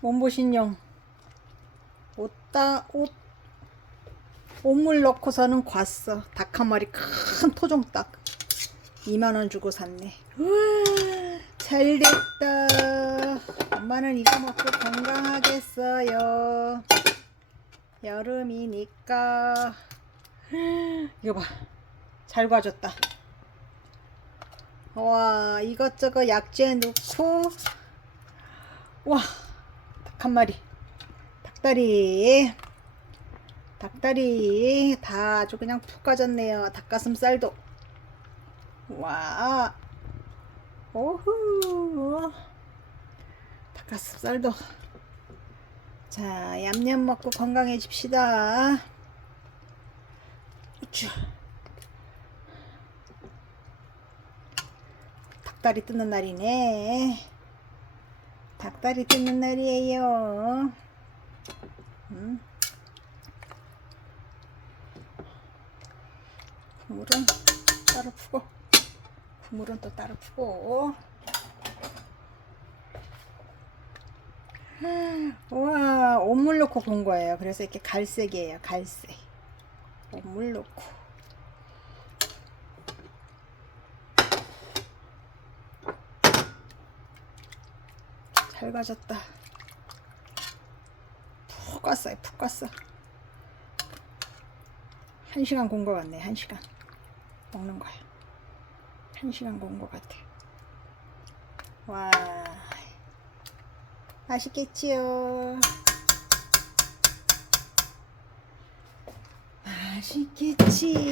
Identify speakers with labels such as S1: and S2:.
S1: 몸보신용 옷다 옷 옷물 넣고서는 괐어 닭 한 마리 큰 토종닭. 2만원 주고 샀네. 우와 잘 됐다. 엄마는 이거 먹고 건강하겠어요. 여름이니까. 이거 봐잘 봐줬다. 와 이것저것 약재 넣고. 와 닭 한 마리. 닭다리. 닭다리. 다 아주 그냥 푹 까졌네요. 닭가슴살도. 와. 오후. 닭가슴살도. 자 얌얌 먹고 건강해집시다. 우쭈. 닭다리 뜯는 날이네 닭다리 뜯는 날이에요. 음. 국물은 따로 푸고 국물은 또 따로 푸고. 와 옷물 넣고 본 거예요. 그래서 이렇게 갈색이에요 갈색. 옷물 넣고 잘 가졌다. 푹 갔어요 푹 갔어. 한 시간 군거 같네 한 시간. 먹는 거야. 한 시간 군거 같아. 와. 맛있겠지요? 맛있겠지요